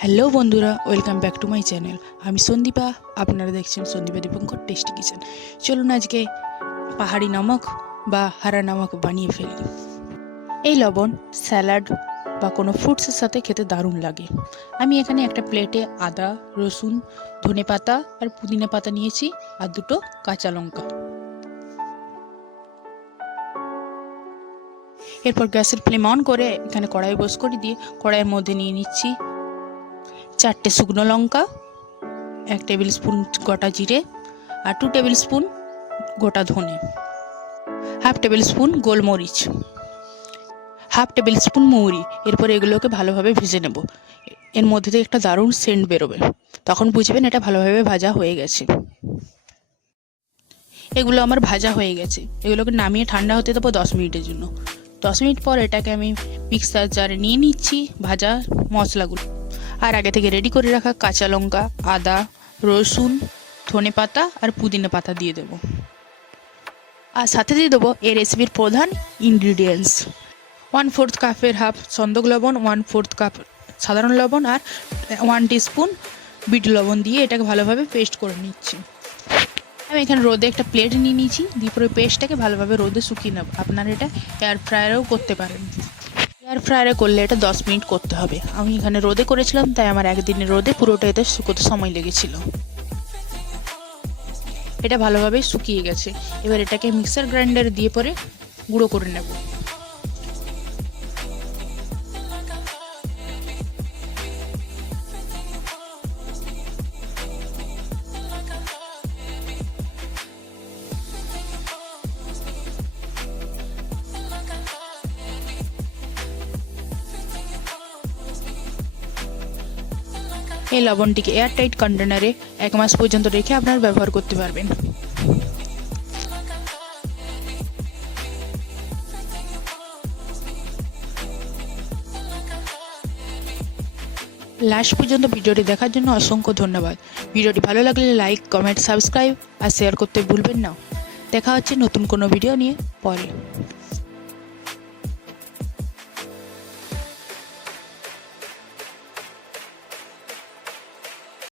Hello বন্ধুরা, welcome back to my channel. আমি সন্দীপা, আপনারা দেখছেন সন্দীপা দীপঙ্কর টেস্টি কিচেন। চলুন আজকে পাহাড়ি নমক বা হারা নমক বানিয়ে ফেলি। এই লবণ স্যালাড বা কোনো ফ্রুটসের সাথে খেতে দারুণ লাগে। আমি এখানে একটা প্লেটে আদা, রসুন, ধনে পাতা আর পুদিনা পাতা নিয়েছি আর দুটো কাঁচা লঙ্কা। এরপর গ্যাসের ফ্লেম অন করে এখানে কড়াই বস করে দিয়ে কড়াইয়ের মধ্যে নিয়ে নিচ্ছি 4টে শুকনো লঙ্কা, 1 টেবিল স্পুন গোটা জিরে আর 2 টেবিল স্পুন গোটা ধনে, হাফ টেবিল স্পুন গোলমরিচ, হাফ টেবিল স্পুন মৌরি। এরপর এগুলোকে ভালোভাবে ভেজে নেব। এর মধ্যে থেকে একটা দারুণ সেন্ট বেরোবে, তখন বুঝবেন এটা ভালোভাবে ভাজা হয়ে গেছে। এগুলো আমার ভাজা হয়ে গেছে। এগুলোকে নামিয়ে ঠান্ডা হতে দেবো 10 মিনিটের জন্য। 10 মিনিট পর এটাকে আমি মিক্সার জারে নিয়ে নিচ্ছি ভাজা মশলাগুলো। আর আগে থেকে রেডি করে রাখা কাঁচা লঙ্কা, আদা, রসুন, ধনে পাতা আর পুদিনা পাতা দিয়ে দেবো। আর সাথে দিয়ে দেবো এই রেসিপির প্রধান ইনগ্রিডিয়েন্টস 1/4 কাপের হাফ সন্দক লবণ, 1/4 কাপ সাধারণ লবণ আর 1 টিস্পুন বিট লবণ দিয়ে এটাকে ভালোভাবে পেস্ট করে নিচ্ছি। আমি এখানে রোদে একটা প্লেট নিয়ে নিয়েছি, দিয়ে পুরো পেস্টটাকে ভালোভাবে রোদে শুকিয়ে নেব। আপনারা এটা এয়ার ফ্রায়ারেও করতে পারেন। এয়ার ফ্রায়ারে করলে এটা 10 মিনিট করতে হবে। আমি এখানে রোদে করেছিলাম, তাই আমার একদিনের রোদে পুরোটা এতে শুকোতে সময় লেগেছিল। এটা ভালোভাবে শুকিয়ে গেছে। এবার এটাকে মিক্সার গ্রাইন্ডারে দিয়ে পরে গুঁড়ো করে নেব। এই লবণটিকে এয়ারটাইট কন্টেনারে 1 মাস পর্যন্ত রেখে আপনারা ব্যবহার করতে পারবেন। লাস্ট পর্যন্ত ভিডিওটি দেখার জন্য অসংখ্য ধন্যবাদ। ভিডিওটি ভালো লাগলে লাইক, কমেন্ট, সাবস্ক্রাইব আর শেয়ার করতে ভুলবেন না। দেখা হচ্ছে নতুন কোনো ভিডিও নিয়ে পরে।